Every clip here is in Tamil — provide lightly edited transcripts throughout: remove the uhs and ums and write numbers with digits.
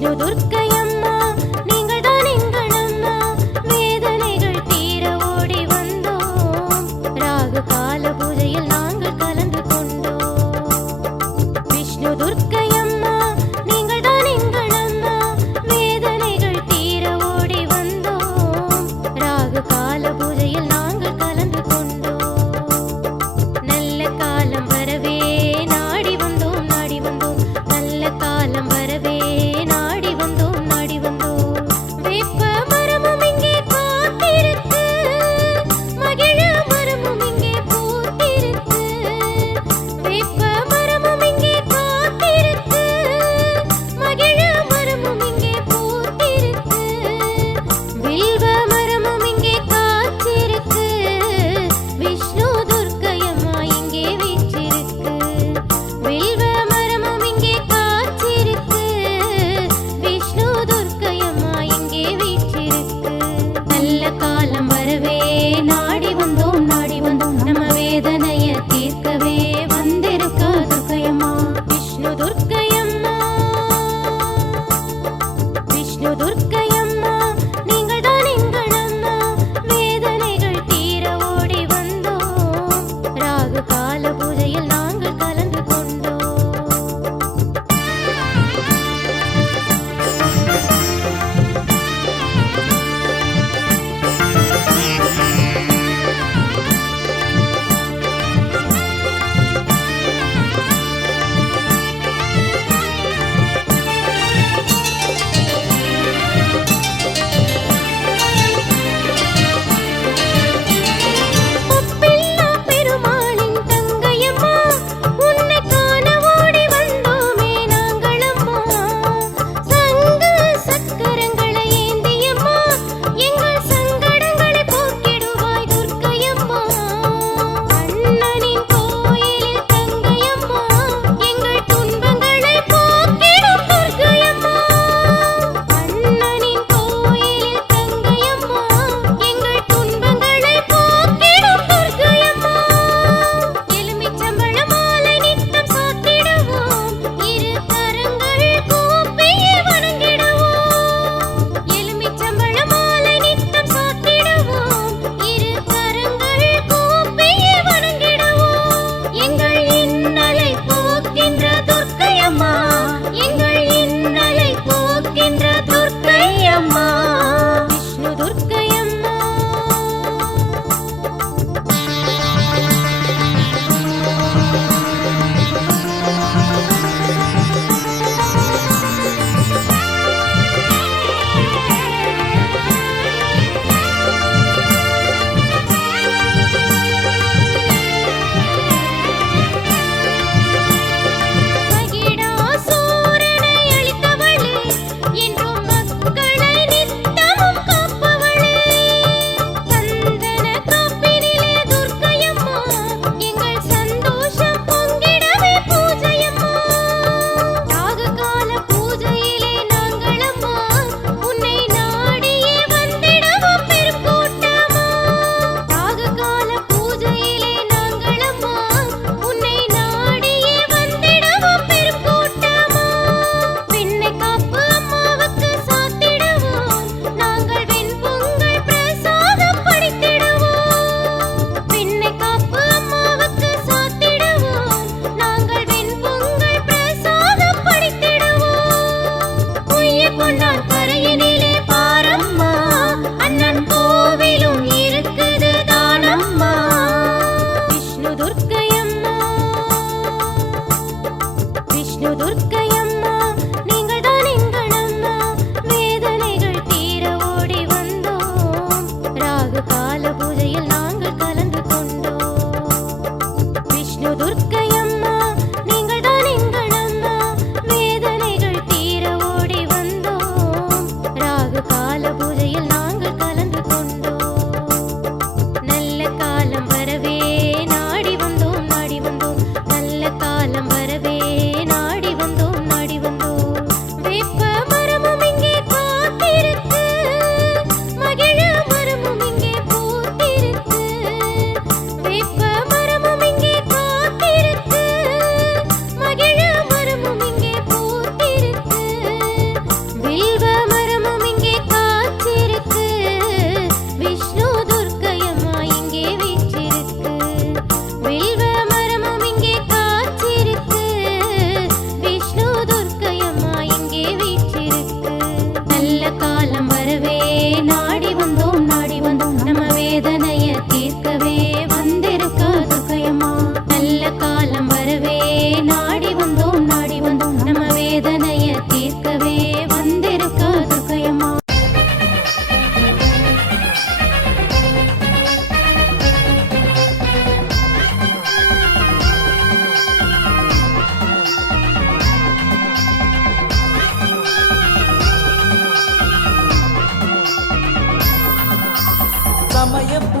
விஷ்ணு துர்க்கை அம்மா நீங்கள் தான் எங்கள் அம்மா வேதனைகள் தீர ஓடி வந்தோம் ராகு கால பூஜையில் நாங்கள் கலந்து கொண்டோம் விஷ்ணு துர்க்கை அம்மா நீங்கள் தான் எங்கள் அம்மா வேதனைகள் தீர ஓடி வந்தோம் ராகு கால பூஜையில் நாங்கள் கலந்து கொண்டோம் நல்ல காலம் வரவே நாடி வந்தோம் நல்ல காலம் வரவே நாடி வந்தோம்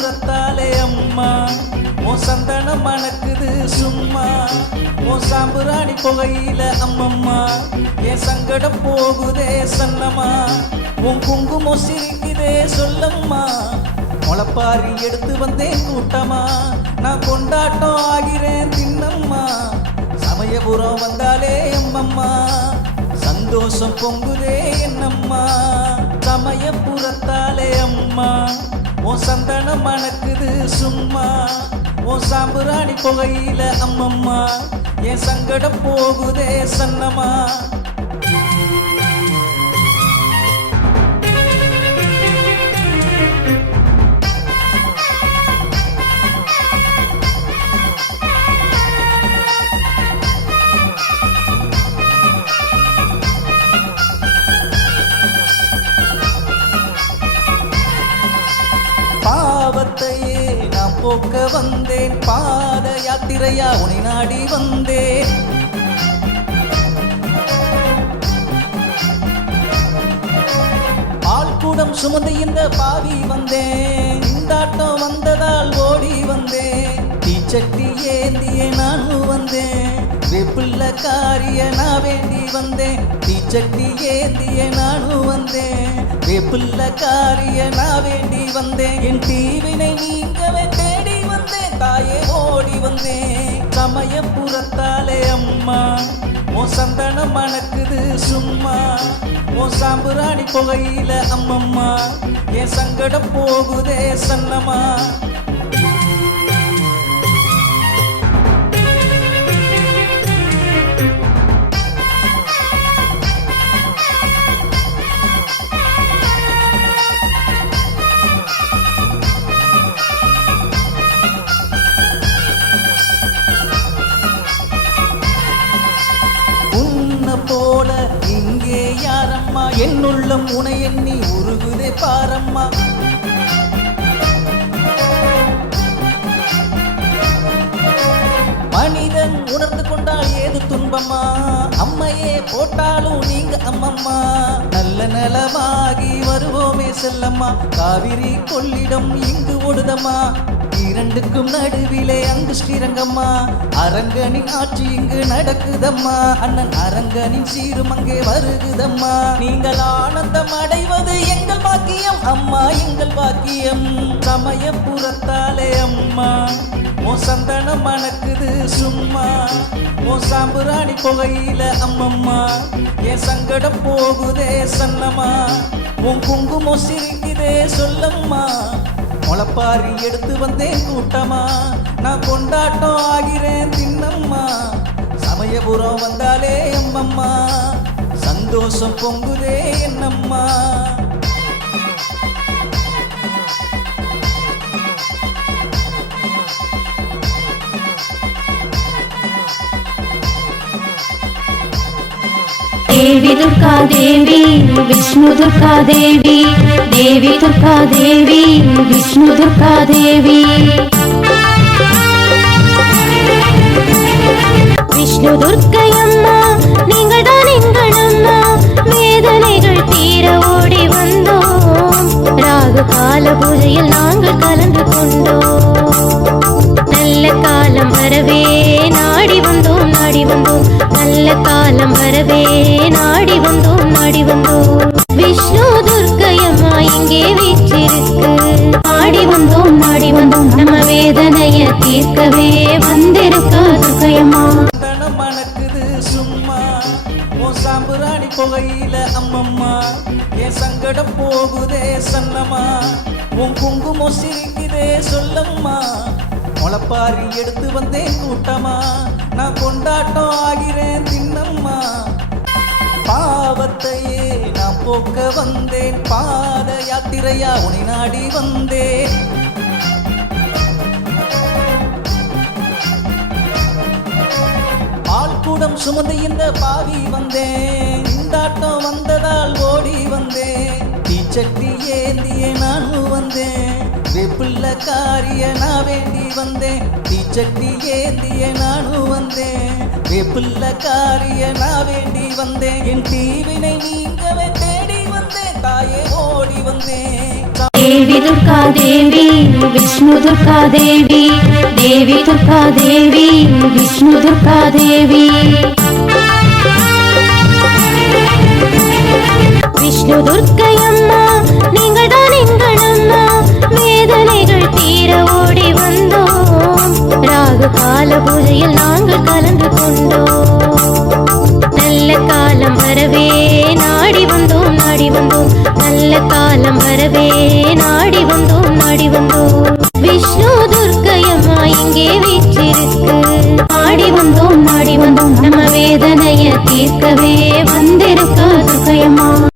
புறத்தாலே அம்மா உன் சந்தனம் மணக்குது சும்மா உன் சாம்புராணி புகையில அம்மம்மா என் சங்கடம் போகுதே சன்னம்மா உன் குங்குமம் சிரிக்குதே சொல்லம்மா முளைப்பாரி எடுத்து வந்தேன் கூட்டமா நான் கொண்டாட்டம் ஆகிறேன் தின்னம்மா சமயபுரம் வந்தாலே அம்மம்மா சந்தோஷம் பொங்குதே என்னம்மா சமயபுரத்தாலே அம்மா உன் சந்தனம் மணக்குது சும்மா உன் சாம்புராணி புகையில அம்மம்மா என் சங்கடம் போகுதே சன்னம்மா பாவத்தையே நான் போக்க வந்தேன் பாத யாத்திரையா உனை நாடி வந்தேன் ஆழ்கூடம் சுமந்து இந்த பாவி வந்தேன் இந்தாட்டம் வந்ததால் ஓடி வந்தேன் தீச்சட்டி ஏந்தியே நானும் வந்தேன் வெப்புள்ள காரிய நான் வேண்டி வந்தேன் தீச்சட்டி ஏந்தியே நானும் வந்தேன் வெப்புள்ள காரிய நான் வேண்டி வந்தேன் என் தீவினை நீங்கவே தேடி வந்தேன் தாயே ஓடி வந்தேன் சமயபுரத்தாலே அம்மா உன் சந்தனம் மணக்குது சும்மா உன் சாம்புராணி புகையில அம்மம்மா என் சங்கடம் போகுதே சன்னம்மா போல இங்கே யாரம்மா என்னுள்ளம் உனை எண்ணி உருகுதே பாரம்மா மனிதன் உணர்ந்து கொண்டால் ஏது துன்பம்மா அம்மையே போட்டாலும் நீங்க அம்மம்மா நல்ல நலமாகி வருவோமே செல்லம்மா காவிரி கொள்ளிடம் இங்கு ஓடுதம்மா இரண்டுக்கும் நடுவிலே அங்கு ஸ்ரீரங்கம்மா அரங்கனின் ஆட்சி இங்கு நடக்குதம்மா அண்ணன் அரங்கனின் சீரும் அங்கே வருகுதம்மா நீங்கள் ஆனந்தம் அடைவது எங்கள் பாக்கியம் அம்மா எங்கள் பாக்கியம் சமயபுரத்தாலே அம்மா உன் சந்தனம் மணக்குது சும்மா உன் சாம்புராணி புகையில அம்மம்மா என் சங்கடம் போகுதே சன்னம்மா உன் குங்குமம் சிரிக்குதே சொல்லம்மா முளைப்பாரி எடுத்து வந்தேன் கூட்டமா நான் கொண்டாட்டம் ஆகிறேன் தின்னம்மா சமயபுரம் வந்தாலே அம்மம்மா சந்தோஷம் பொங்குதே என்னம்மா देवी दुर्गा देवी विष्णु दुर्गा देवी देवी दुर्गा देवी विष्णु दुर्गा देवी विष्णु दुर्गैयम्मा நீங்கள் தான் எங்கள் அம்மா வேதனைகள் தீர ஓடி வந்தோம் ராகு கால பூஜையில் நாங்கள் கலந்து கொண்டோம் நல்ல காலம் வரவே நாடி வந்தோம் நல்ல காலம் வரவே நாடி வந்தோம் விஷ்ணு துர்க்கையம்மா இங்கே வீற்றிருக்கு நாடி வந்தோம் நம்ம வேதனைய தீர்க்கவே வந்திருக்கா துர்க்கையம்மா மணக்குது சும்மா உன் சாம்புராணி புகையில அம்மம்மா என் சங்கடம் போகுதே சன்னம்மா உன் குங்குமம் சிரிக்குதே சொல்லம்மா முளைப்பாரி எடுத்து வந்தேன் கூட்டமா நான் கொண்டாட்டம் ஆகிறேன் தின்னம்மா பாவத்தையே நான் போக்க வந்தேன் பாத யாத்திரையா உனை நாடி வந்தேன் ஆழ்கூடம் சுமந்து இந்த பாவி வந்தேன் இந்தாட்டம் வந்ததால் ஓடி வந்தேன் தீச்சட்டி ஏந்தியே நானும் வந்தேன் வெப்புள்ள காரிய நான் வேண்டி வந்தேன் தீச்சட்டி ஏந்திய நானும் வந்தேன் வெப்புள்ள காரிய நான் வேண்டி வந்தேன் என் தீவினை நீங்கவே தேடி வந்தேன் தாயே ஓடி வந்தேன் தேவி துர்கா தேவி விஷ்ணு துர்கா தேவி தேவி துர்கா தேவி விஷ்ணு துர்கா தேவி விஷ்ணு துர்க்கை அம்மா நீங்கள் தான் எங்கள் அம்மா வேதனைகள் தீர ஓடி வந்தோம் ராகு கால பூஜையில் நாங்கள் கலந்து கொண்டோம் நல்ல காலம் வரவே நாடி வந்தோம் நல்ல காலம் வரவே நாடி வந்தோம்